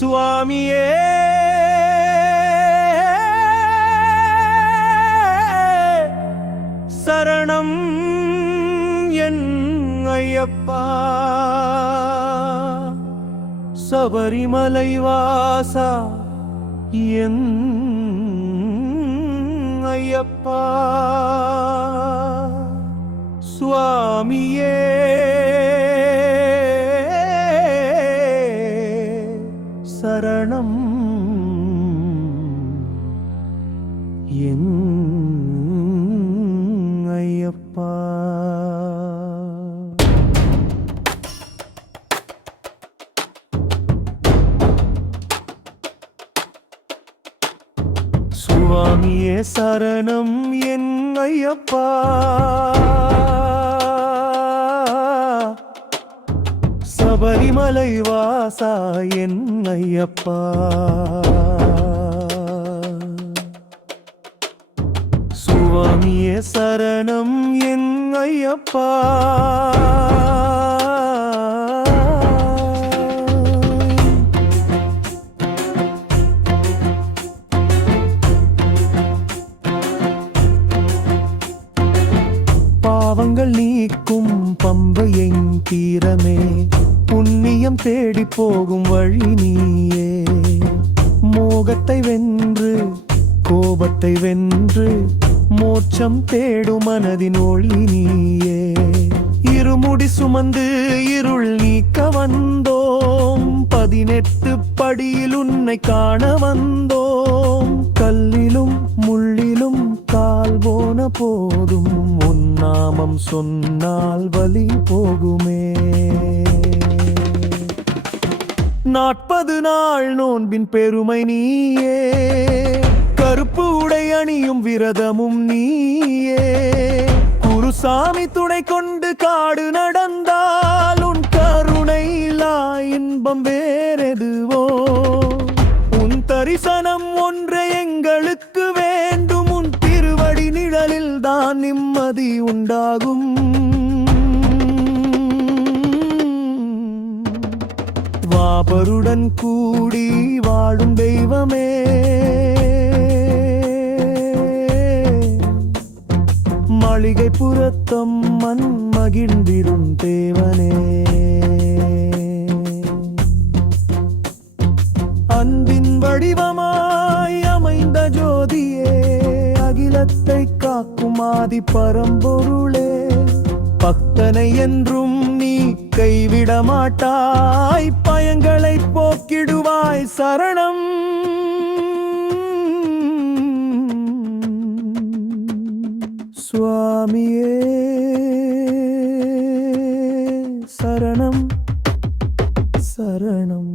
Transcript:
சுவாமியே. சரணம் என் ஐயப்பா. சபரிமலை வாசா என் ஐயப்பா. சுவாமியே. சரணம். என் ஐயப்பா. சுவாமியே சரணம் என் ஐயப்பா. சபரிமலை வாசா என் ஐயப்பா. சுவாமியே சரணம் என் ஐயப்பா. பம்பையின் தீரமே. புண்ணியம் தேடி போகும் வழி நீயே. மோகத்தை வென்று கோபத்தை வென்று மோட்சம் தேடும் மனதின் ஒளி நீயே. இருமுடி சுமந்து இருள் நீக்க வந்தோம். பதினெட்டு படியில் உன்னை காண வந்தோம். கல்லிலும் முள்ளிலும் கால் போன போதும் உன் நாமம் சொன்னால் வலி போகுமே. நாற்பது நாள் நோன்பின் பெருமை நீயே. கருப்பு உடை அணியும் விரதமும் நீயே. குருசாமி துணை கொண்டு காடு நடந்தால் உன் கருணை இன்பம் வேறெதுவோ? உன் தரிசனம் ஒன்று நிம்மதி உண்டாகும். வாபருடன் கூடி வாழும் தெய்வமே. மளிகை புறத்தம் மண் மகிழ்ந்திரும் தேவனே. அன்பின் வடிவமா காக்கும் ஆதி பரம்பொருளே பக்தனை என்றும் நீ கைவிட மாட்டாய் பயங்களை போக்கிடுவாய் சரணம். சுவாமியே சரணம் சரணம்.